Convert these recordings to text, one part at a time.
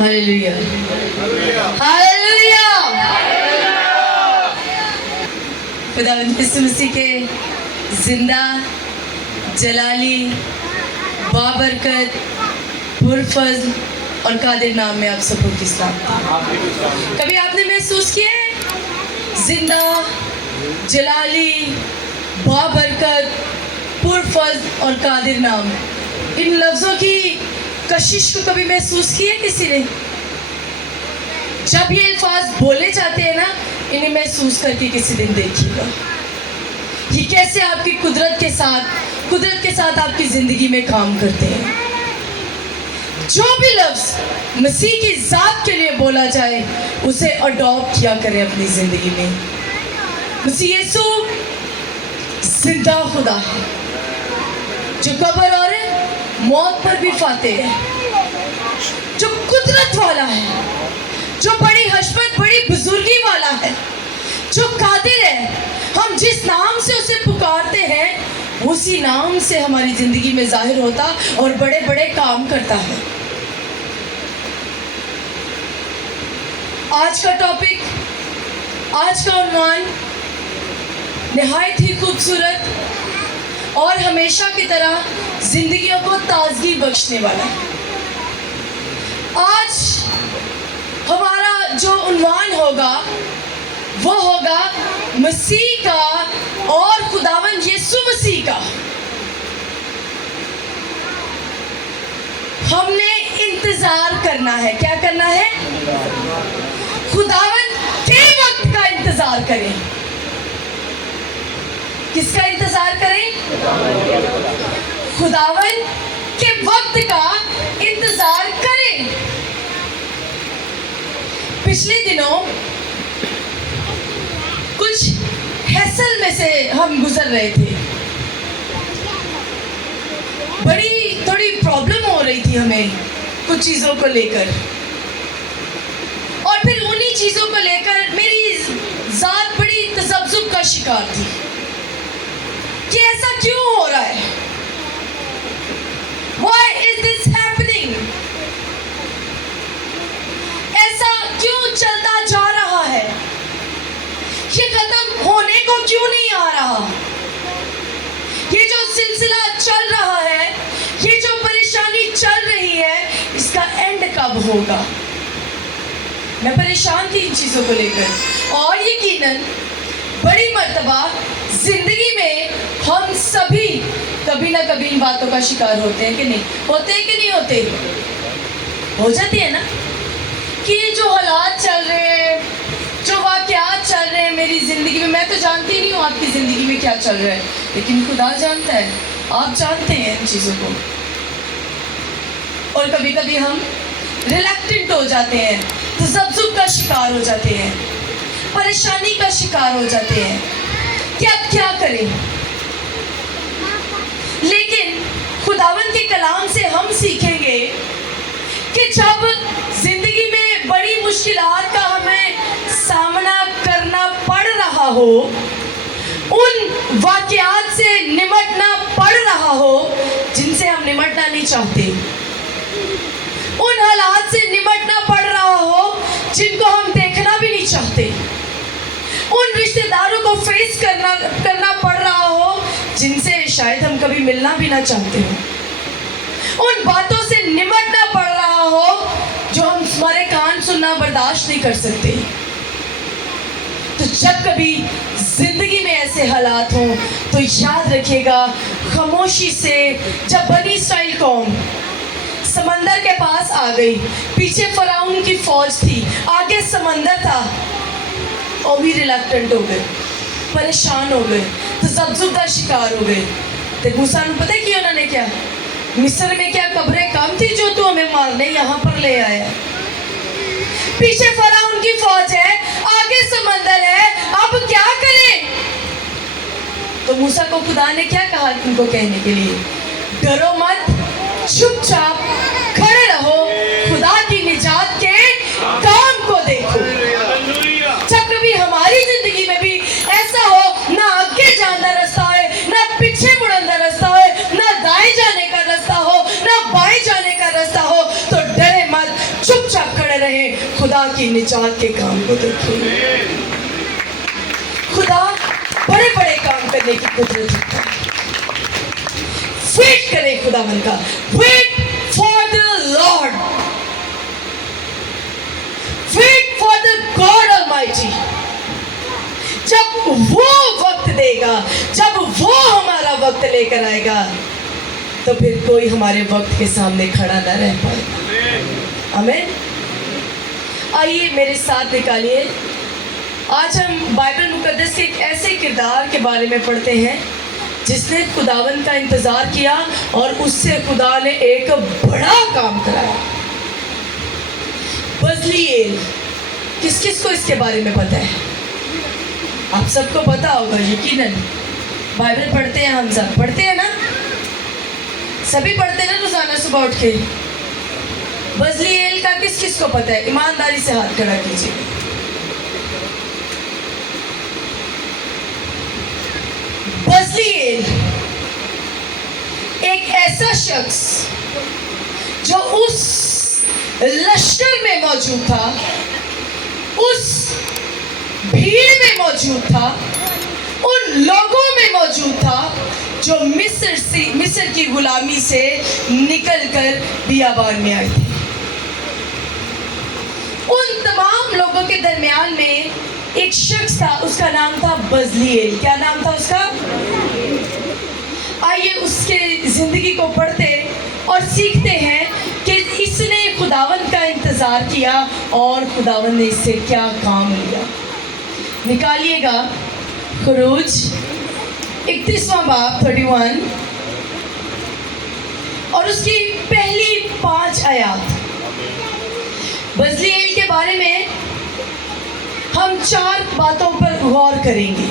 Hallelujah, hallelujah. खुदावंद यीशु मसीह के जिंदा, जलाली, बाबरकत, पुरफज़ल और कादिर नाम में आप सबको की सलाम। कभी आपने महसूस किया है जिंदा, जलाली, बाबरकत, पुरफज़ल और कादिर नाम, इन लफ्ज़ों की कशिश को कभी महसूस किया किसी ने? जब ये अल्फाज बोले जाते हैं ना, इन्हें महसूस करके किसी दिन देखिएगा ये कैसे आपकी कुदरत के साथ आपकी जिंदगी में काम करते हैं। जो भी लफ्ज़ मसीह की ज़ात के लिए बोला जाए उसे अडॉप्ट किया करें अपनी जिंदगी में। मसीह यीशु जिंदा खुदा है जो कब्र और मौत पर भी फाते है, जो कुदरत वाला है, जो बड़ी हशमत, बड़ी बुजुर्गी वाला है, जो कादिर है। हम जिस नाम से उसे पुकारते हैं उसी नाम से हमारी जिंदगी में जाहिर होता और बड़े बड़े काम करता है। आज का टॉपिक, आज का उन्वान निहायत ही खूबसूरत और हमेशा की तरह जिंदगियों को ताजगी बख्शने वाला है। आज हमारा जो उन्वान होगा वो होगा मसीह का और खुदावंद यीशु मसीह का। हमने इंतजार करना है। क्या करना है? खुदावंद के वक्त का इंतजार करें। किसका इंतजार करें? खुदावंद के वक्त का इंतजार करें। पिछले दिनों कुछ हैसल में से हम गुजर रहे थे। बड़ी थोड़ी प्रॉब्लम हो रही थी हमें कुछ चीज़ों को लेकर, और फिर उन्हीं चीज़ों को लेकर मेरी ज़ात बड़ी तज़ब्ज़ुब का शिकार थी कि ऐसा क्यों हो रहा है। Why is this happening? ऐसा क्यों चलता जा रहा है? ये खत्म होने को क्यों नहीं आ रहा? ये जो सिलसिला चल रहा है, ये जो परेशानी चल रही है, इसका एंड कब होगा? मैं परेशान थी इन चीज़ों को लेकर। और यकीनन बड़ी मर्तबा जिंदगी में हम सभी कभी ना कभी इन बातों का शिकार होते हैं कि नहीं? होते हैं कि नहीं होते? हो जाती है ना कि ये जो हालात चल रहे हैं, जो वाक़यात चल रहे हैं मेरी ज़िंदगी में, मैं तो जानती नहीं हूँ आपकी ज़िंदगी में क्या चल रहा है, लेकिन खुदा जानता है, आप जानते हैं इन चीज़ों को। और कभी कभी हम रिलैक्टेंट हो जाते हैं, तज़ब्ज़ुब का शिकार हो जाते हैं, परेशानी का शिकार हो जाते हैं कि अब क्या करें। लेकिन खुदावंद के कलाम से हम सीखेंगे कि जब जिंदगी में बड़ी मुश्किलात का हमें सामना करना पड़ रहा हो, उन वाक़यात से निमटना पड़ रहा हो जिनसे हम निमटना नहीं चाहते, उन हालात से निमटना पड़ रहा हो जिनको हम देखना भी नहीं चाहते, उन रिश्तेदारों को फेस करना पड़ रहा हो जिनसे शायद हम कभी मिलना भी ना चाहते हो, उन बातों से निमटना पड़ रहा हो जो हम हमारे कान सुनना बर्दाश्त नहीं कर सकते। तो जब कभी जिंदगी में ऐसे हालात हों तो याद रखिएगा, खामोशी से, जब बनी इस्राएल कौम समंदर के पास आ गई, पीछे फराउन की फौज थी, आगे समंदर था, और भी रिलैक्टेंट हो गए, परेशान हो गए, तज़ब्ज़ुब का शिकार हो गए। तो मूसा ने पता है कि उन्होंने क्या, मिस्र में क्या कब्रें कम थी जो तू हमें मारने यहाँ पर ले आया? पीछे फराउन की फौज है, आगे समंदर है, अब क्या करें? तो मूसा को खुदा ने क्या कहा उनको कहने के लिए? डरो मत, चुपचाप खड़े रहो, खुदा की निजात के काम को देखो। जब कभी हमारी जिंदगी में भी ऐसा हो, ना आगे जाने का रास्ता है, ना पीछे मुड़ने का रास्ता है, ना दाएं जाने का रास्ता हो, ना बाएं जाने का रास्ता हो, तो डरे मत, चुपचाप खुदा की निजात के काम को देखें। खुदा बड़े बड़े काम करने की कुदरत रखता है। वेट करें खुदावन का, wait for the Lord, wait for the God almighty. जब वो वक्त देगा, जब वो हमारा वक्त लेकर आएगा, तो फिर कोई हमारे वक्त के सामने खड़ा न रह पाएगा। आमीन। आइए मेरे साथ निकालिए, आज हम बाइबल मुकद्दस के एक ऐसे किरदार के बारे में पढ़ते हैं जिसने खुदावन का इंतजार किया और उससे खुदा ने एक बड़ा काम कराया। बजलीएल, किस किस को इसके बारे में पता है? आप सबको पता होगा यकीनन, बाइबल पढ़ते हैं, हम सब पढ़ते हैं ना, सभी पढ़ते हैं ना रोजाना सुबह उठ के। बजलीएल का किस किस को पता है? ईमानदारी से हाथ खड़ा कीजिए। बजलीएल एक ऐसा शख्स जो उस लश्कर में मौजूद था, उस भीड़ में मौजूद था, उन लोगों में मौजूद था जो मिस्र की गुलामी से निकलकर बियाबान में आए थे। उन तमाम लोगों के दरमियान में एक शख्स था, उसका नाम था बजलीएल। क्या नाम था उसका? आइए उसके जिंदगी को पढ़ते और सीखते हैं कि इसने खुदावंद का इंतजार किया और खुदावंद ने इससे क्या काम लिया। निकालिएगा खुरूज 31वां बाब 31 और उसकी पहली 5 आयत। बजलीएल के बारे में हम 4 बातों पर गौर करेंगे।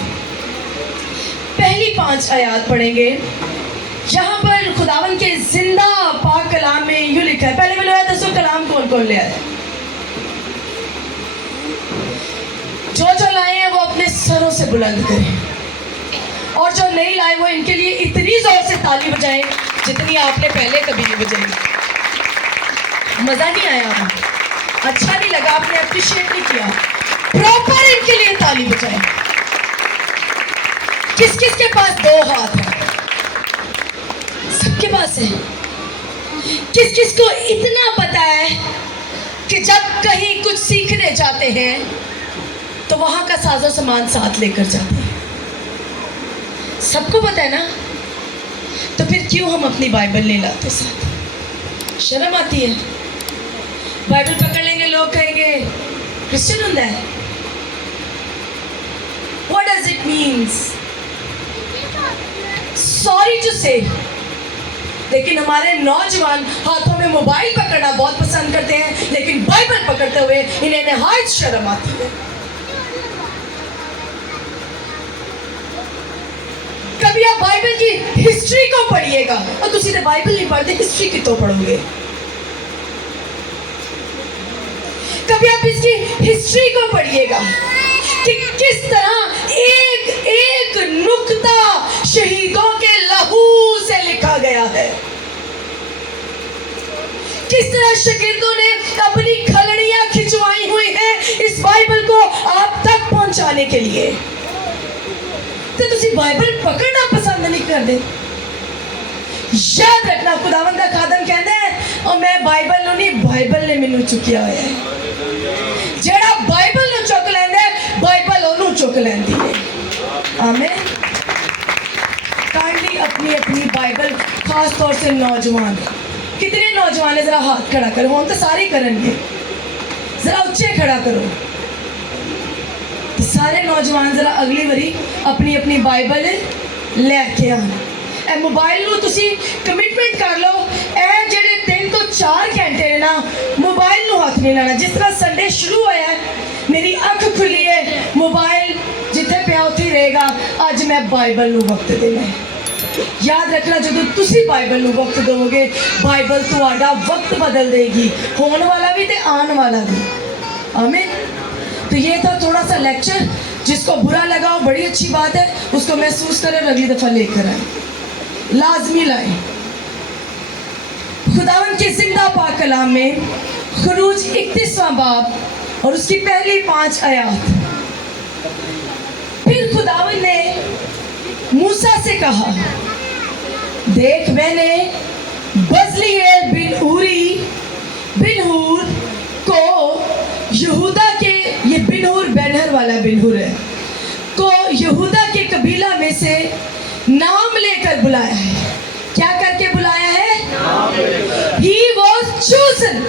पहली 5 आयत पढ़ेंगे। यहाँ पर खुदावन के जिंदा पाक कलाम में यूं लिखा है, पहले बोलो दसो कलाम कौन कौन ले आया? जो लाए हैं वो अपने सरों से बुलंद करें, और जो नहीं लाए वो इनके लिए इतनी जोर से ताली बजाएं जितनी आपने पहले कभी नहीं बजाई। मजा नहीं आया, अच्छा नहीं लगा, आपने अप्रिशिएट नहीं किया, प्रॉपर इनके लिए ताली बजाएं। किस किस के पास 2 हाथ हैं? सबके पास है। किस किस को इतना पता है कि जब कहीं कुछ सीखने जाते हैं तो वहां का साजो सामान साथ लेकर जाते हैं? सबको पता है ना, तो फिर क्यों हम अपनी बाइबल नहीं लाते साथ? शर्म आती है। बाइबल पकड़ लेंगे, लोग कहेंगे क्रिश्चियन होता है। What does it means? Sorry to say, लेकिन हमारे नौजवान हाथों में मोबाइल पकड़ना बहुत पसंद करते हैं, लेकिन बाइबल पकड़ते हुए इन्हें निहायत शर्म आती है। कभी आप बाइबल की हिस्ट्री को पढ़िएगा, और तुसी तो बाइबल नहीं पढ़ते, हिस्ट्री कितों पढ़ोगे? कभी आप इसकी हिस्ट्री को पढ़िएगा कि किस तरह एक एक नुक्ता शहीदों के लहू से लिखा गया है, किस तरह शागिर्दों ने अपनी खलड़ियां खिंचवाई हुई हैं इस बाइबल को आप तक पहुंचाने के लिए। तो तुसी बाइबल पकड़ना पसंद नहीं करते। याद रखना, खुदावंद दा खादम कहता है, और मैं बाइबल नु नहीं, बाइबल ने मैनू चुकिया होया है। जेड़ा बाइबल नु चुक लैंदा है, बाइबल ओनू चुक लैंदी है। आमीन। काइंडली अपनी अपनी बाइबल, खास तौर से नौजवान, कितने नौजवान है जरा हाथ खड़ा करो, हम तो सारे करेंगे, जरा उच्चे खड़ा करो। तो सारे नौजवान जरा अगली बारी अपनी अपनी बाइबल लैके आना। ए मोबाइल नु तुसी कमिटमेंट कर लो, ए जेडे 3 तो 4 घंटे ना मोबाइल नु हाथ नहीं लाना। जिस तरह संडे शुरू होया है, मेरी अख खुली है, मोबाइल जिथे पिया उत्थे ही रहेगा। अज मैं बाइबल नु वक्त देना है। याद रखना, जो तुसी बाइबल नु वक्त दोगे, बाइबल तुहाडा वक्त बदल देगी, होने वाला भी ते आने वाला भी। आमीन। तो ये था थोड़ा सा लेक्चर, जिसको बुरा लगा वो बड़ी अच्छी बात है, उसको महसूस करें और अगली दफा लेकर आए, लाजमी लाए। खुदावन के जिंदा पाक कलाम में खुरूज 31वां बाब और उसकी पहली 5 आयत। फिर खुदावन ने मूसा से कहा, देख मैंने बजलीएल बिन हूर को यहूदा के, ये बिन हूर बैनहर वाला बिन हूर है, को यहूदा के कबीला में से नाम लेकर बुलाया है। क्या करके बुलाया है? He was chosen।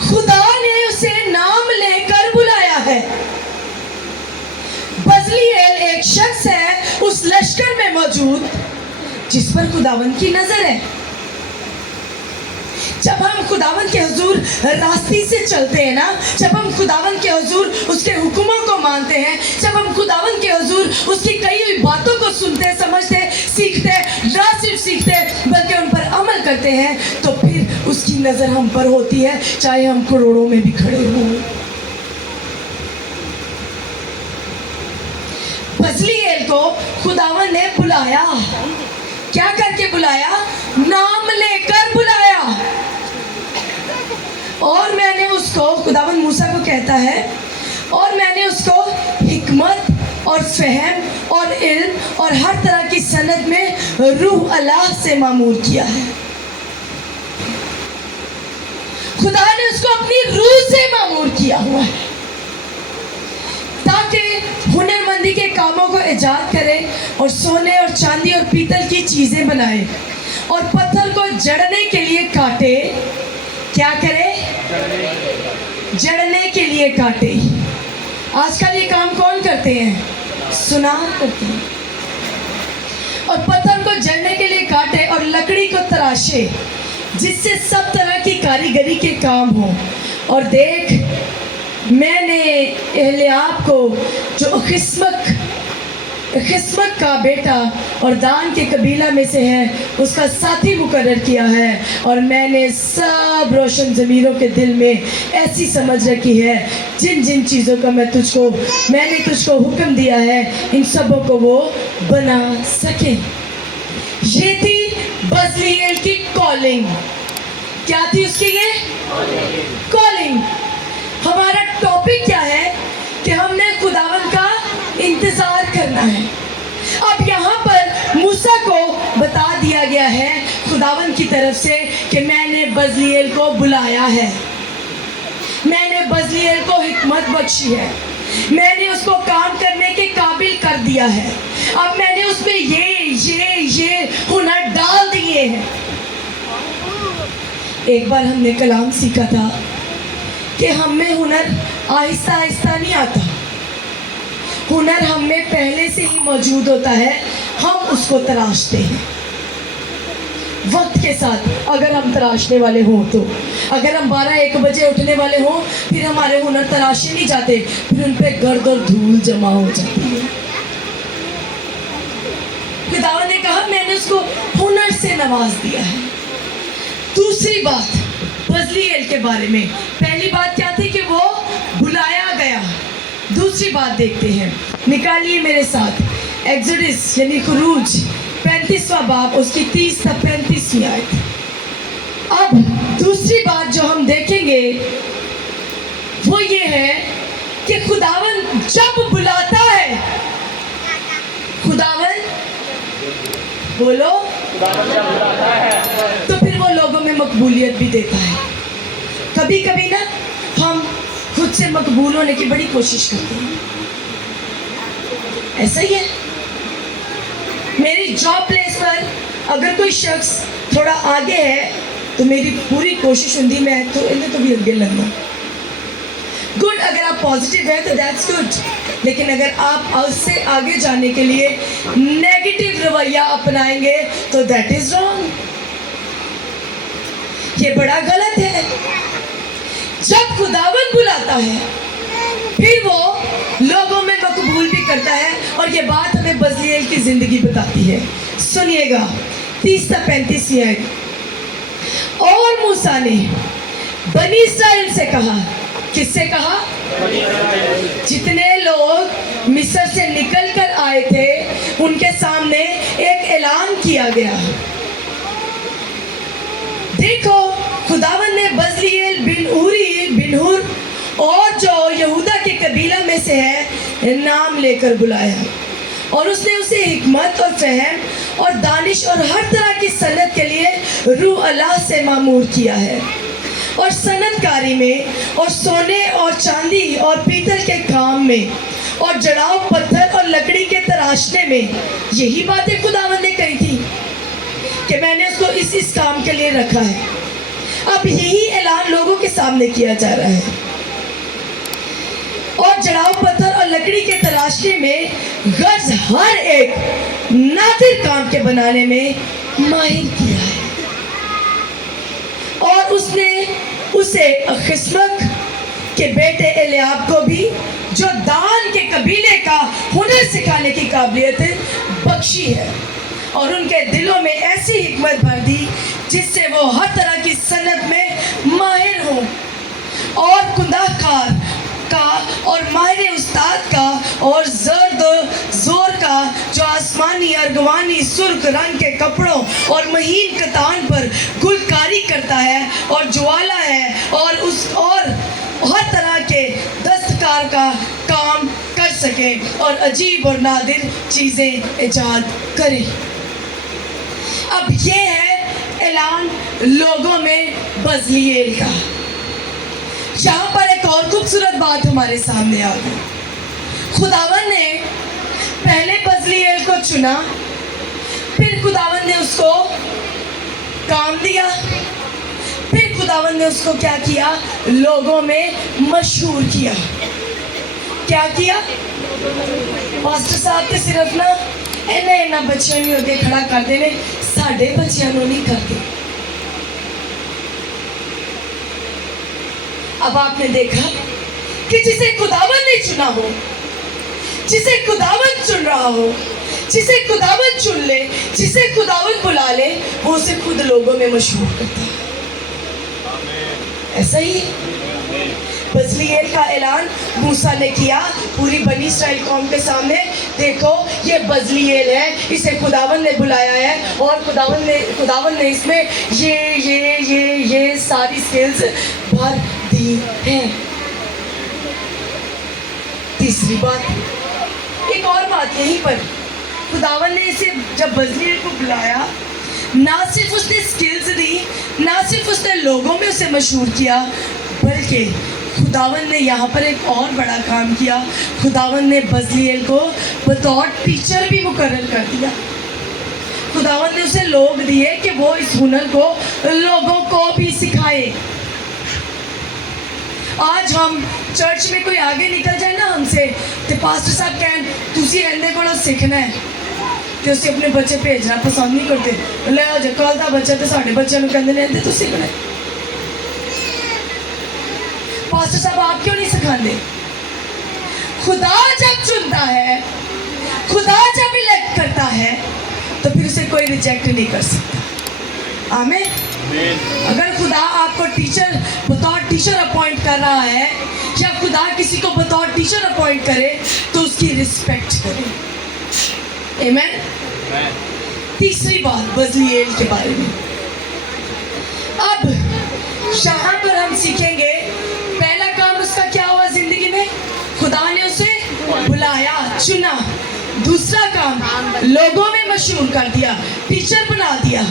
खुदा ने उसे नाम लेकर बुलाया है। बजलीएल एक शख्स है उस लश्कर में मौजूद जिस पर खुदावन की नजर है। जब हम खुदावन के हुजूर रास्ते से चलते हैं ना, जब हम खुदावन के हुजूर उसके हुक्मों को मानते हैं, जब हम खुदावन के हुजूर उसकी कही हुई बातों को सुनते, समझते, सीखते, ना सिर्फ सीखते बल्कि उन पर अमल करते हैं, तो फिर उसकी नजर हम पर होती है, चाहे हम करोड़ों में भी खड़े हों। बजलीएल को खुदावन ने बुलाया। क्या करके बुलाया? नाम लेकर बुलाया। और मैंने उसको, खुदावन मूसा को कहता है, और मैंने उसको हिकमत और फहम और इल्म और हर तरह की सनद में रूह अल्लाह से मामूर किया है। खुदा ने उसको अपनी रूह से मामूर किया हुआ है ताकि हुनरमंदी के कामों को इजाद करे और सोने और चांदी और पीतल की चीजें बनाए और पत्थर को जड़ने के लिए काटे। क्या करे? जड़ने के लिए काटे। आजकल ये काम कौन करते हैं? सुनार करते हैं। और पत्थर को जड़ने के लिए काटे और लकड़ी को तराशे जिससे सब तरह की कारीगरी के काम हो। और देख मैंने एहलियाब को जो खिस्मत का बेटा और दान के कबीला में से है उसका साथी मुकर्रर किया है। और मैंने सब रोशन ज़मीरों के दिल में ऐसी समझ रखी है जिन जिन चीज़ों का मैंने तुझको हुक्म दिया है, इन सबों को वो बना सके। ये थी बजलीएल की कॉलिंग। क्या थी उसकी? ये कॉलिंग। हमारा टॉपिक क्या है कि हमने खुदावन का इंतजार करना है। अब यहाँ पर मूसा को बता दिया गया है खुदावन की तरफ से कि मैंने बजलीएल को बुलाया है, मैंने बजलीएल को हिकमत बख्शी है, मैंने उसको काम करने के काबिल कर दिया है। अब मैंने उसमें ये हुनर डाल दिए हैं। एक बार हमने कलाम सीखा था कि हमें हुनर आहिस्ता आहिस्ता नहीं आता, हुनर हम में पहले से ही मौजूद होता है, हम उसको तराशते हैं वक्त के साथ। अगर हम तराशने वाले हों तो, अगर हम 12-1 बजे उठने वाले हों, फिर हमारे हुनर तराशे नहीं जाते, फिर उन पर गर्द और धूल जमा हो जाती है। खुदावन ने कहा मैंने उसको हुनर से नवाज दिया है। दूसरी बात बजलीएल के बारे में, पहली बात क्या थी कि वो बुलाया गया। दूसरी बात देखते हैं, निकालिए मेरे साथ एक्सोडस यानी खुरूज 35वां बाब उसकी 30 से 35वीं आयत। अब दूसरी बात जो हम देखेंगे वो ये है कि खुदावन जब बुलाता है, खुदावन बोलो, तो फिर वो लोगों में मकबूलियत भी देता है। कभी कभी ना हम खुद से मकबूल होने की बड़ी कोशिश करते हैं। ऐसा ही है। मेरी जॉब प्लेस पर अगर कोई शख्स थोड़ा आगे है तो मेरी पूरी कोशिश होती मैं तो इन्हें तो भी आगे लगना। गुड, अगर आप पॉजिटिव है तो दैट्स गुड, लेकिन अगर आप उससे आगे जाने के लिए नेगेटिव रवैया अपनाएंगे तो दैट इज रॉन्ग। ये बड़ा गलत है। जब खुदावन बुलाता है फिर वो लोगों में मकबूल भी करता है, और ये बात हमें बजलीएल की जिंदगी बताती है। सुनिएगा 30 से 35वीं आयत। और मूसा ने बनी इस्राएल से कहा, किससे कहा? जितने लोग मिस्र से निकल कर आए थे उनके सामने एक ऐलान किया गया। देखो खुदावन ने बजलीएल बिन और जो यहूदा के कबीला में से है नाम लेकर बुलाया, और उसने उसे हिकमत और फहम और दानिश और हर तरह की सनत के लिए रूह अल्लाह से मामूर किया है, और सनतकारी में और सोने और चांदी और पीतल के काम में और जड़ाऊ पत्थर और लकड़ी के तराशने में। यही बातें खुदावंद ने कही थी कि मैंने उसको इस काम के लिए रखा है। अब यही ऐलान लोगों के सामने किया जा रहा है। और जड़ाऊ पत्थर और लकड़ी के तराशने में गर्ज हर एक नादिर काम के बनाने में माहिर किया है। और उसने उसे अखिस्मक के बेटे एलियाब को भी, जो दान के कबीले का हुनर सिखाने की काबिलियत बख्शी है, और उनके दिलों में ऐसी हिकमत भर दी जिससे वो हर तरह की सनत में माहिर हो, और कुंदाकार का और माहिर उस्ताद का और जर्द जोर का, जो आसमानी अर्गवानी सुर्ख रंग के कपड़ों और महीन कतान पर गुलकारी करता है और ज्वाला है, और हर तरह के दस्तकार का काम कर सके और अजीब और नादिर चीज़ें इजाद करे। अब ये है ऐलान लोगों में बजलीएल का। यहाँ पर एक और खूबसूरत बात हमारे सामने आ गई। खुदावन ने पहले बजलीएल को चुना, फिर खुदावन ने उसको काम दिया, फिर खुदावन ने उसको क्या किया, लोगों में मशहूर किया। क्या किया? मास्टर साहब के सिर्फ ना इन्ना बच्चों में अगे खड़ा कर देने, साढ़े बच्चों को नहीं करते। अब आपने देखा कि जिसे खुदावन ने चुना हो, जिसे खुदावन चुन रहा हो, जिसे खुदावन चुन ले, जिसे खुदावन बुला ले, वो उसे खुद लोगों में मशहूर करता है। ऐसा ही बजलीएल का ऐलान मूसा ने किया पूरी बनी इस्राएल कौम के सामने, देखो ये बजलीएल है, इसे खुदावन ने बुलाया है, और खुदावन ने इसमें ये सारी स्किल्स भर दी हैं। तीसरी बात, एक और बात यहीं पर, खुदावन ने इसे जब बजलीएल को बुलाया, ना सिर्फ उसने स्किल्स दी, ना सिर्फ उसने लोगों में उसे मशहूर किया, बल्कि खुदावन ने यहाँ पर एक और बड़ा काम किया। खुदावन ने बजलीएल को बतौर टीचर भी मुकर्रर कर दिया। खुदावन ने उसे लोग दिए कि वो इस हुनर को लोगों को भी सिखाए। आज हम चर्च में कोई आगे निकल जाए ना हमसे, तो पास्टर साहब कहन तुसी इहदे कोलों सीखना है, तो उसे अपने बच्चे भेजना पसंद नहीं करते। ले आज कल का बच्चा तो साढ़े बच्चों को कहते हैं तू सीखना है। पास्टर साहब आप क्यों नहीं सिखाते? खुदा जब चुनता है, खुदा जब इलेक्ट करता है, तो फिर उसे कोई रिजेक्ट नहीं कर सकता। आमीन। अगर खुदा आपको बतौर टीचर अपॉइंट कर रहा है, या खुदा किसी को बतौर टीचर अपॉइंट करे, तो उसकी रिस्पेक्ट करें। आमीन। तीसरी बात बजलीएल के बारे में, अब यहाँ पर हम सीखेंगे पहला काम उसका क्या हुआ जिंदगी में, खुदा ने उसे बुलाया, चुना। दूसरा काम लोगों में मशहूर कर दिया, टीचर बना दिया।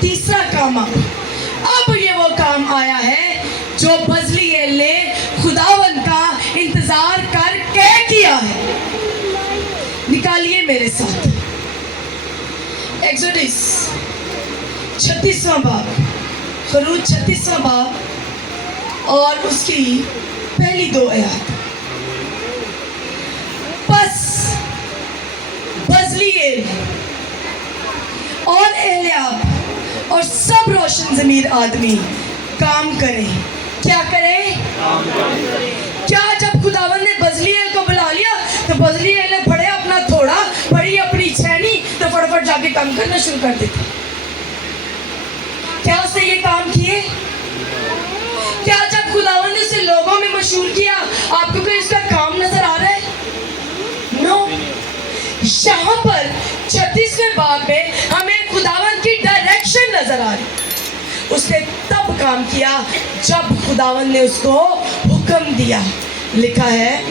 तीसरा काम अब ये वो काम आया है जो बजलीएल ने खुदावन का इंतजार करके किया है। निकालिए मेरे साथ एक्सोडस 36वां बाब, खरूज 36वां बाब और उसकी पहली 2 आयत। बस बजलीएल और एलियाब और सब रोशन ज़मीर आदमी काम करें। क्या करें? क्या जब खुदावन ने बजलीएल को बुला लिया तो बजलीएल ने पढ़े अपना थोड़ा, पढ़ी अपनी छेनी, तो फटाफट जाके काम करना शुरू कर देता? क्या उसने ये काम किए? क्या जब खुदावन ने उसे लोगों में मशहूर किया, आपको कोई इसका काम नजर आ रहा है? नो। यहाँ पर 36वें बाब में हमें खुदावन की डायरेक्शन नजर आ रही। उसने तब काम किया जब खुदावन ने उसको हुक्म दिया। लिखा है,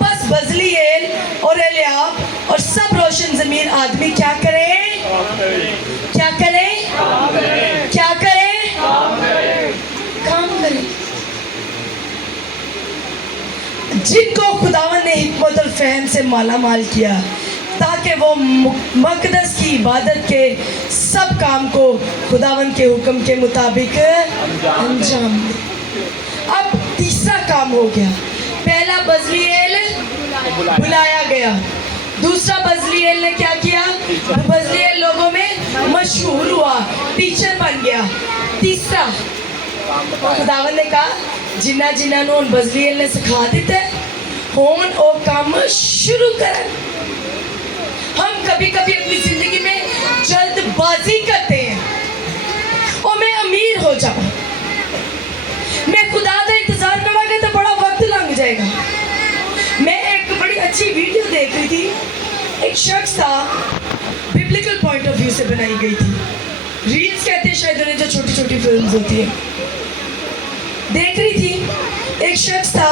बस बजलीएल और एलियाब और सब रोशन जमीन आदमी क्या करें? क्या करें? क्या करें? काम करें। जिनको खुदावन ने हिकमत और फहम से माला माल किया ताकि वो मकदस की इबादत के सब काम को खुदावन के हुक्म के मुताबिक अंजाम दे। अब तीसरा काम हो गया। पहला बजलीएल बुलाया गया, दूसरा बजलीएल ने क्या किया? बजलीएल लोगों में मशहूर हुआ, टीचर बन गया। तीसरा खुदावन ने कहा जिन्ना जिन्ना नु बजलीएल ने सिखा दिता हुण वो काम शुरू कर। हम कभी कभी अपनी जिंदगी में जल्दबाजी करते हैं और मैं अमीर हो जाऊं, मैं खुदा का इंतजार करूंगा तो बड़ा वक्त लग जाएगा। मैं एक बड़ी अच्छी वीडियो देख रही थी, एक शख्स था, बिब्लिकल पॉइंट ऑफ व्यू से बनाई गई थी। रील्स कहते हैं शायद उन्हें, जो छोटी छोटी फिल्म्स होती है। देख रही थी, एक शख्स था,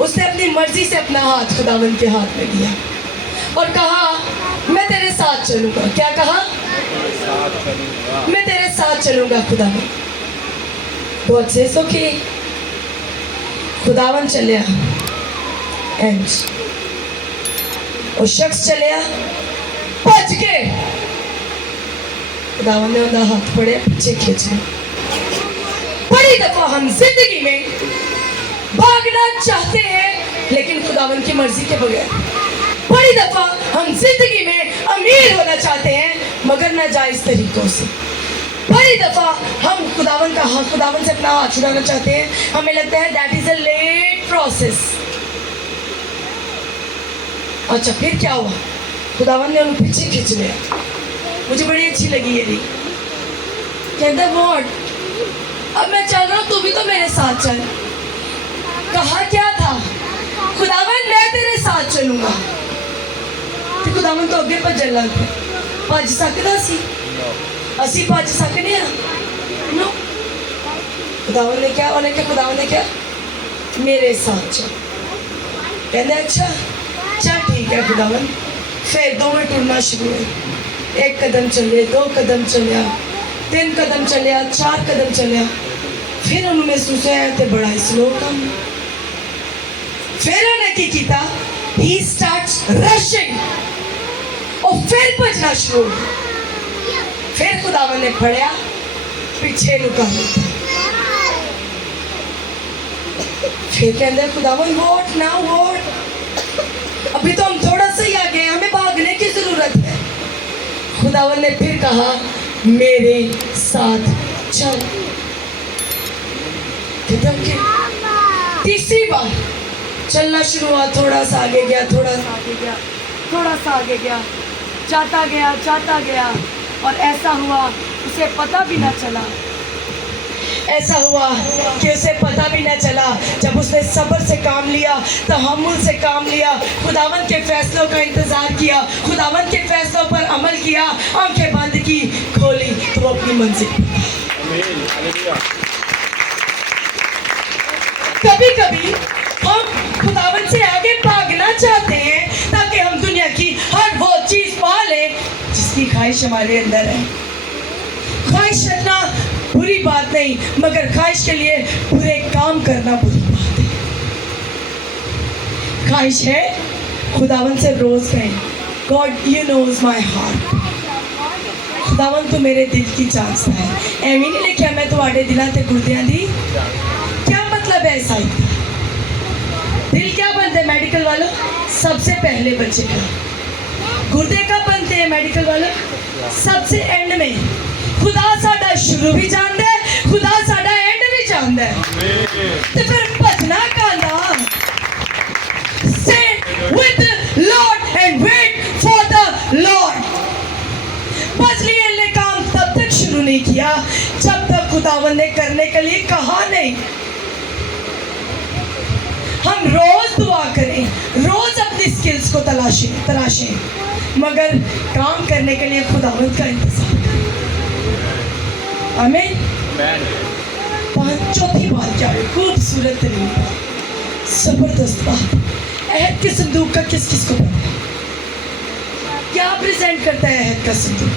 उसने अपनी मर्जी से अपना हाथ खुदावंद के हाथ में दिया और कहा मैं तेरे साथ चलूंगा। क्या कहा? मैं तेरे साथ चलूंगा खुदावंद। God says okay. खुदावंद चलिया एंड वो शख्स चलिया भज के खुदावंद ने उनका हाथ पड़े पीछे खींचना। बड़ी दफा हम जिंदगी में भागना चाहते हैं लेकिन खुदावंद की मर्जी के बगैर। बड़ी दफा हम जिंदगी में अमीर होना चाहते हैं मगर नाजायज तरीकों से। बड़ी दफा हम खुदावंद से अपना हाथ छुड़ाना चाहते हैं, हमें लगता है that is a late process. अच्छा फिर क्या हुआ? खुदावंद ने उन्हें पीछे खींच लिया। मुझे बड़ी अच्छी लगी ये रील। कहता व्हाट, अब मैं चल रहा हूँ, तू भी तो मेरे साथ चल। कहा क्या था? खुदावंद मैं तेरे साथ चलूंगा। तो खुदावंद तो अगे भजन लग पे। भज सकदा सी? असी भज सकने हैं? नो। खुदावंद ने क्या? उन्हें क्या? खुदावंद ने क्या? मेरे साथ चल। कहने अच्छा चल ठीक है खुदावंद। फिर दोवें टुरना शुरू हुए। एक कदम चले, दो कदम चलिया, तीन कदम चलिया, चार कदम चलिया। फिर उन्होंने महसूस होया ते बड़ा ही स्लो काम। फिर उन्हें की किया? He starts rushing और फिर भजना शुरू हो गया। फिर खुदावन ने फड़िया पीछे नुका दिया। फिर कहते खुदावन वोट ना वोट, अभी तो हम थोड़ा सा ही आ गए, हमें भागने की जरूरत है। खुदावन ने फिर कहा मेरे साथ चल। तीसरी बार चलना शुरू हुआ, थोड़ा सा आगे गया, थोड़ा सा आगे गया, थोड़ा सा आगे गया, जाता गया और ऐसा हुआ उसे पता भी ना चला। ऐसा हुआ कि उसे पता भी ना चला जब उसने सब्र से काम लिया, तहम्मुल से काम लिया, खुदावंद के फैसलों का इंतजार किया, खुदावंद के फैसलों पर अमल किया, आंखें बंद की, खोली तो वो अपनी मंजिल। कभी कभी हम खुदावंद से आगे भागना चाहते हैं ताकि हम दुनिया की हर वो चीज पा लें जिसकी ख्वाहिश हमारे अंदर है। ख्वाहिश रखना बुरी बात नहीं, मगर ख्वाहिश के लिए बुरे काम करना बुरी बात है। ख्वाहिश है खुदावंद से रोज कहें God you knows my heart. खुदावंद तो मेरे दिल की जांचता है। एवं नहीं लिखा मैं तुम्हारे दिलों ते गुर्दियां दी। क्या मतलब है ऐसा? दिल क्या बनते हैं मेडिकल वालों? सबसे पहले बच्चे का। गुर्दे कब बनते हैं मेडिकल वालों? सबसे एंड में। खुदा साडा शुरू भी जानता है, खुदा साडा एंड भी जानता है। तो फिर भजना कहना sit with the Lord and wait for the Lord। बजलीएल ने काम तब तक शुरू नहीं किया जब तक खुदावंद ने करने के लिए कहा नहीं। हम रोज दुआ करें, रोज अपनी स्किल्स को तलाशें, मगर काम करने के लिए खुदावंद का इंतजार करें। आमीन। चौथी बात क्या खूबसूरत तरीन बात, जबरदस्त बात। अहद के संदूक का किस किस को पता है? क्या प्रेजेंट करता है अहद का संदूक?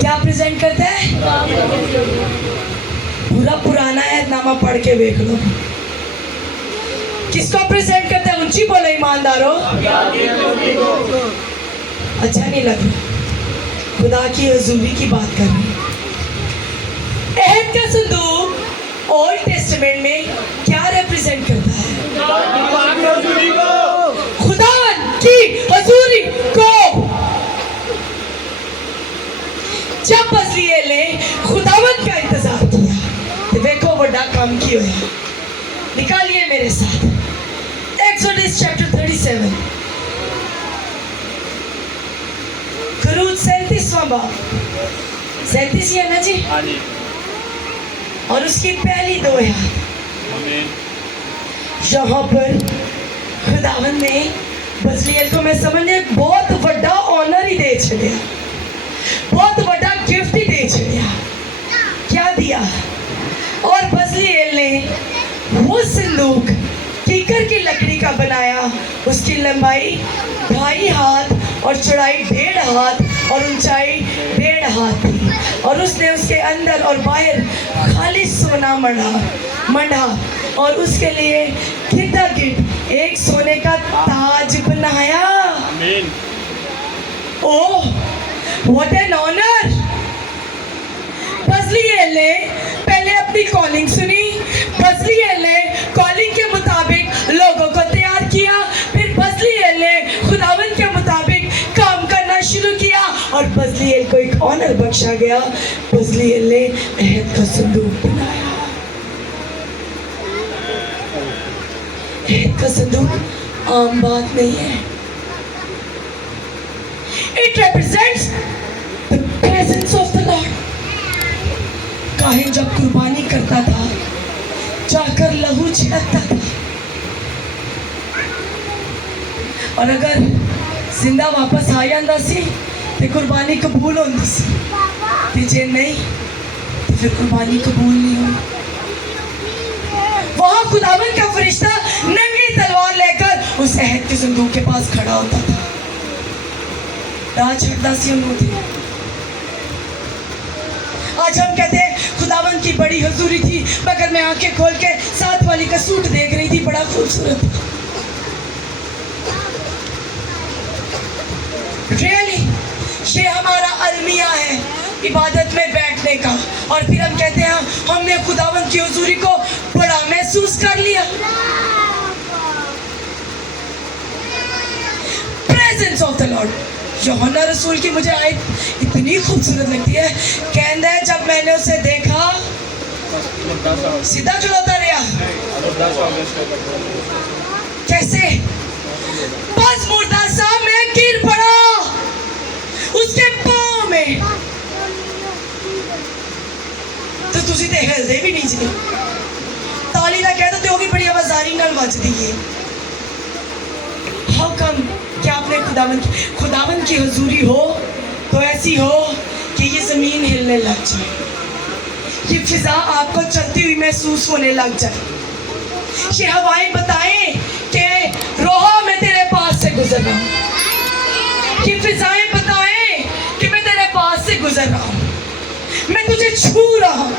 क्या प्रेजेंट करता है? पूरा पुराना अहदनामा पढ़ के देख लो। किसको प्रेजेंट करता है? ऊंची बोलो ईमानदारों। अच्छा नहीं लग रहा, खुदा की हजूरी की बात कर रही। अहद का संदूक ओल्ड टेस्टामेंट में क्या रिप्रेजेंट करता है? खुदावन की हजूरी को। जब बज़लीएल ने खुदावन का इंतजार किया तो देखो बड़ा काम किया है। निकालिए मेरे साथ एक्सोडस चैप्टर 37, खरूज 37वां बाब, 37 ही है ना जी? और उसकी पहली 2 आयत। यहाँ पर खुदावन ने बज़लीएल को, मैं समझने बहुत बड़ा ऑनर ही दे छड़िया, बहुत बड़ा गिफ्ट ही दे छड़िया। क्या दिया? और बज़लीएल ने वो संदूक कीकर की लकड़ी का बनाया। उसकी लंबाई 2.5 हाथ और चौड़ाई 1.5 हाथ और ऊंचाई 1.5 हाथ थी। और उसने उसके अंदर और बाहर खाली सोना मढ़ा और उसके लिए गिर्द एक सोने का ताज बनाया। ओह, व्हाट एन ऑनर! बज़लीएल ने पहले अपनी कॉलिंग सुनी, बज़लीएल ने कॉलिंग के मुताबिक लोगों को तैयार किया, फिर बज़लीएल ने खुदावन के मुताबिक काम करना शुरू किया और बज़लीएल को एक ऑनर बख्शा गया। बज़लीएल ने अहद का संदूक बनाया। अहद का संदूक आम बात नहीं है। It represents the presence of the Lord. काहिन जब कुर्बानी करता था, जाकर लहू छिड़कता था, और अगर जिंदा वापस आ जाता सी तो कुर्बानी कबूल होती सी, ते जे नहीं तो फिर कुर्बानी कबूल नहीं हुई। वहां खुदावन का फरिश्ता नंगी तलवार लेकर उस अहद के संदूक के पास खड़ा होता था। राज छड़ता सी होती। आज हम कहते हैं खुदावन की बड़ी हजूरी थी, मगर मैं आंखें खोल के साथ वाली का सूट देख रही थी, बड़ा खूबसूरत था। रियली ये हमारा अलमिया है इबादत में बैठने का, और फिर हम कहते हैं हमने खुदावन की हुजूरी को बड़ा महसूस कर लिया। Presence of the Lord. यूहन्ना रसूल की मुझे आयत इतनी खूबसूरत लगती है। कहता है जब मैंने उसे देखा सीधा खड़ोता रहा। कैसे? बस मुर्दा सा मैं गिर पड़ा उसके पांव में। तो तुसी ते हिलदे भी नहीं जी। ताली ना कहते तो भी बड़ी आवाजारी नाल बजदी है। How come? क्या आपने खुदावन की हुजूरी हो तो ऐसी हो कि ये जमीन हिलने लग जाए, ये फिजा आपको चलती हुई महसूस होने लग जाए, ये हवाएं बताएं कि रोहा मैं तेरे पास से गुजर रहा हूँ, ये फिजाएं बताएं कि मैं तेरे पास से गुजर रहा हूँ, मैं तुझे छू रहा हूँ।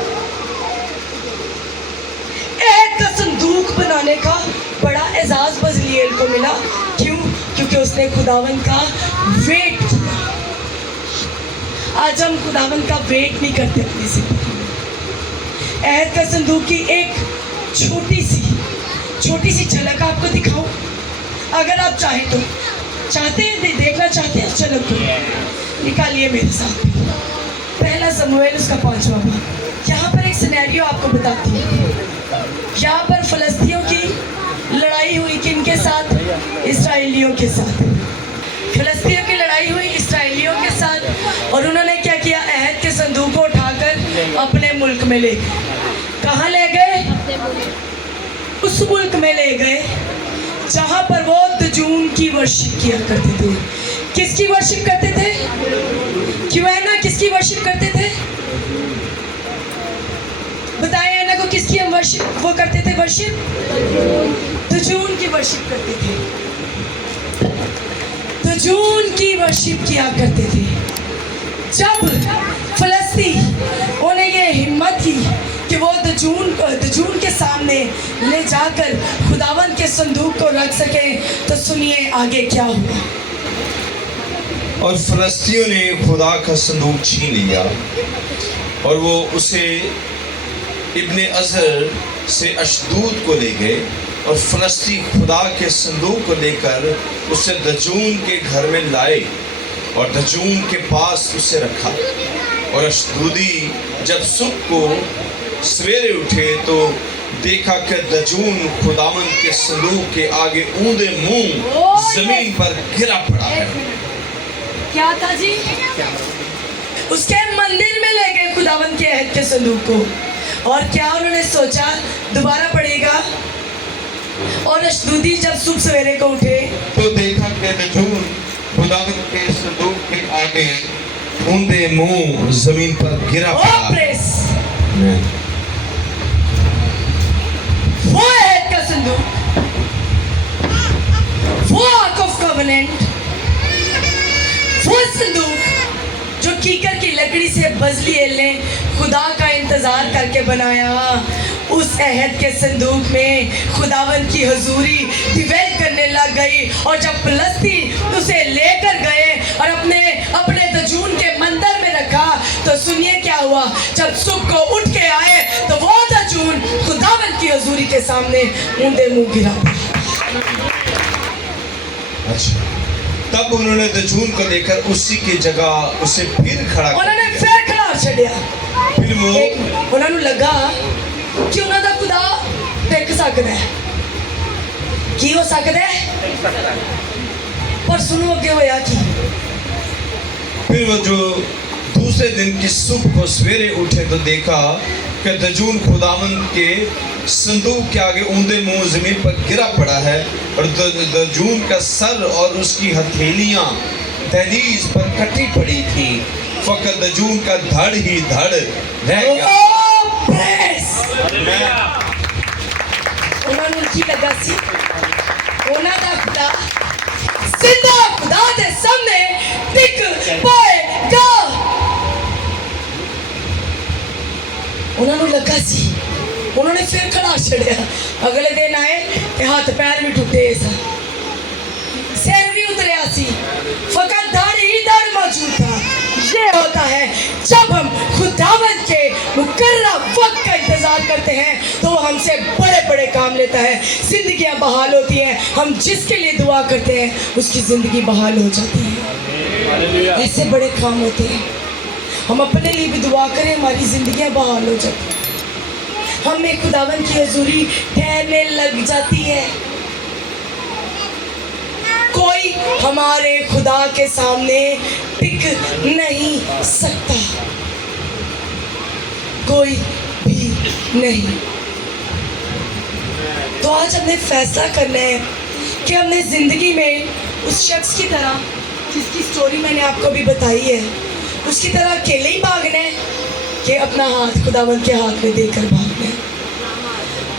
अहद का संदूक बनाने का बड़ा एजाज बज़लीएल को मिला। क्यों? क्योंकि उसने खुदावन का वेट किया। आज हम खुदावन का वेट नहीं करते अपनी जिंदगी में। अहद का संदूक की एक छोटी सी झलक आपको दिखाऊं, अगर आप चाहें तो। चाहते हैं, देखना चाहते हैं झलक को? निकालिए मेरे साथ पहला समूएल उसका 5वां बाब। यहाँ पर एक सिनेरियो आपको बताती हूँ। यहाँ पर फलस्तियों की लड़ाई हुई, किनके साथ? इस्राएलियों के साथ। फलस्तियों की लड़ाई हुई इस्राएलियों के साथ, और उन्होंने क्या किया? अहद के संदूक को उठाकर अपने मुल्क में ले गए। कहाँ ले गए? उस मुल्क में ले गए जहाँ पर वो दजून की वर्शिप किया करते थे। किसकी वर्शिप करते थे? क्यों है ना, किसकी वर्शिप करते थे? बताएं ना को किसकी हम वर्शिप वो करते थे? वर्शिप तजून की वर्शिप करते थे, तजून की वर्शिप किया करते थे। जब फलस्तीन उन्हें ये हिम्मत की कि वो दजून के सामने ले जाकर खुदावन के संदूक को रख सके, तो सुनिए आगे क्या हुआ। और फलस्तियों ने खुदा का संदूक छीन लिया और वो उसे इब्ने अज़र से अशदूद को ले गए, और फलस्ती खुदा के संदूक को लेकर उसे दजून के घर में लाए और दजून के पास उसे रखा। और अशदूदी जब सुबह को सवेरे उठे तो देखा कि दजून खुदावन के संदूक के आगे ऊंधे मुंह जमीन पर गिरा पड़ा है। क्या था जी? उसके मंदिर में ले गए खुदावन के अहद के संदूक को, और क्या उन्होंने सोचा दोबारा पड़ेगा? और अशदूदी जब सुबह सवेरे को उठे तो देखा कि दजून खुदावन के संदूक के आगे ऊंधे मुंह जमीन पर गिरा पड़ा। प्रेस वो अहद का संदूक, वो आर्क ऑफ कवेनेंट, वो संदूक जो कीकर की लकड़ी से बजलीएल ने खुदा का इंतजार करके बनाया, उस अहद के संदूक में खुदावन की हजूरी डिवेल करने लग गई। और जब फलस्तीन उसे लेकर गए और अपने दजून के मंदिर में रखा, तो सुनिए क्या हुआ। जब सुबह को उठ के आए तो वो दजून खुदावन की हजूरी के सामने ऊंधे मुंह गिरा। अच्छा, तब उन्होंने दजून को लेकर उसी की जगह उसे फिर खड़ा कर उन्होंने फिर खड़ा छड़िया। फिर वो उन्होंने लगा कि उन्हों दा खुदा टिक सकदा है, की हो सकदा है। पर सुनो अगे होया की। फिर वो जो दूसरे दिन की सुबह को सवेरे उठे तो देखा कि दजून खुदावन के संदूक के आगे ऊंधे मुंह जमीन पर गिरा पड़ा है, और दजून का सर और उसकी हथेलियां दहलीज पर कटी पड़ी थी। फकत दजून का धड़ ही धड़ रह गया। उन्होंने की लगा सी उन्हों दा खुदा जिंदा खुदा दे सामने टिक पाएगा। उन्होंने लगा सी, उन्होंने फिर खड़ा छड़िया। अगले दिन आए ते हाथ पैर भी टूटे सा, सिर भी उतरिया सी, फकत धड़ ही धड़ मौजूद था। ये होता है जब हम खुदावन के मुकर्रर वक्त का इंतजार करते हैं तो वो हमसे बड़े बड़े काम लेता है। जिंदगियां बहाल होती हैं, हम जिसके लिए दुआ करते हैं उसकी जिंदगी बहाल हो जाती है। ऐसे बड़े काम होते हैं। हम अपने लिए भी दुआ करें, हमारी जिंदगियां बहाल हो जाती हैं, हमें खुदावन की हजूरी ठहरने लग जाती है। कोई हमारे खुदा के सामने टिक नहीं सकता, कोई भी नहीं। तो आज हमने फैसला करना है कि हमने जिंदगी में उस शख्स की तरह जिसकी स्टोरी मैंने आपको भी बताई है, उसकी तरह अकेले ही भागना है कि अपना हाथ खुदावन के हाथ में देकर भागना है।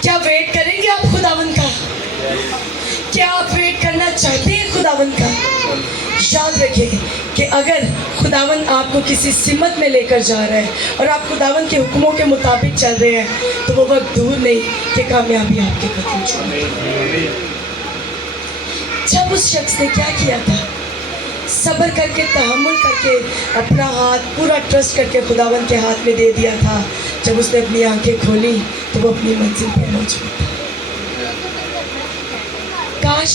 क्या वेट करेंगे आप खुदावन का? क्या आप वेट करना चाहते हैं खुदावन का? याद रखें कि अगर खुदावन आपको किसी सिमत में लेकर जा रहा है और आप खुदावन के हुक्मों के मुताबिक चल रहे हैं, तो वो वक्त दूर नहीं कि कामयाबी आपके कदम छूए। जब उस शख्स ने क्या किया था, सब्र करके तहम्मुल करके अपना हाथ पूरा ट्रस्ट करके खुदावन के हाथ में दे दिया था। जब उसने अपनी आंखें खोली तो वो अपनी मंजिल पर मौजूद था। काश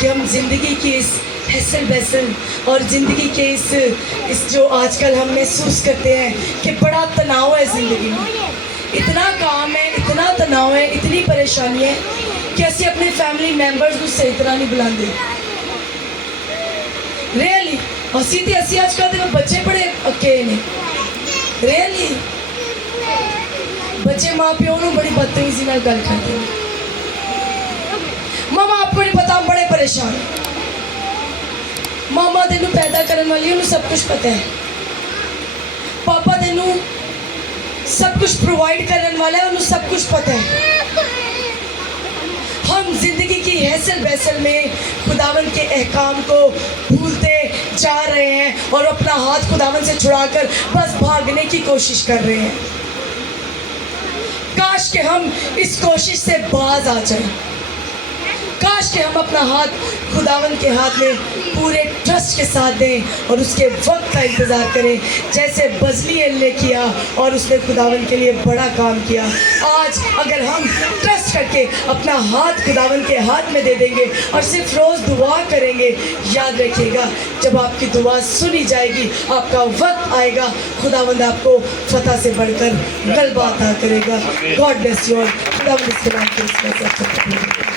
कि हम जिंदगी की इस हसल बहसल और ज़िंदगी के इस जो आजकल हम महसूस करते हैं कि बड़ा तनाव है ज़िंदगी में, इतना काम है, इतना तनाव है, इतनी परेशानी है कि असी अपने फैमिली मैंबर्स को सही तरह नहीं बुलाते। रियली असी आजकल के बच्चे बड़े अके ने, रियली बच्चे माँ प्यो को बड़ी बदतमीजी नाल गल करते हैं। मामा आपको नहीं पता, हम बड़े परेशान। मामा तेनू पैदा करने वाली, उन्हें सब कुछ पता है। पापा तेनू सब कुछ प्रोवाइड करने वाला है, उन्हें सब कुछ पता है। हम जिंदगी की हैसल बैसल में खुदावन के अहकाम को भूलते जा रहे हैं और अपना हाथ खुदावन से छुड़ाकर बस भागने की कोशिश कर रहे हैं। काश के हम इस कोशिश से बाज आ जाएं। काश के हम अपना हाथ खुदावन के हाथ में पूरे ट्रस्ट के साथ दें और उसके वक्त का इंतज़ार करें, जैसे बजलीएल ने किया और उसने खुदावन के लिए बड़ा काम किया। आज अगर हम ट्रस्ट करके अपना हाथ खुदावन के हाथ में दे देंगे और सिर्फ रोज़ दुआ करेंगे, याद रखिएगा जब आपकी दुआ सुनी जाएगी, आपका वक्त आएगा, खुदावंद आपको फतह से बढ़कर गलबा अता करेगा। God bless you all. खुदावंद इस कलाम को इसमें से अच्छा करेगा।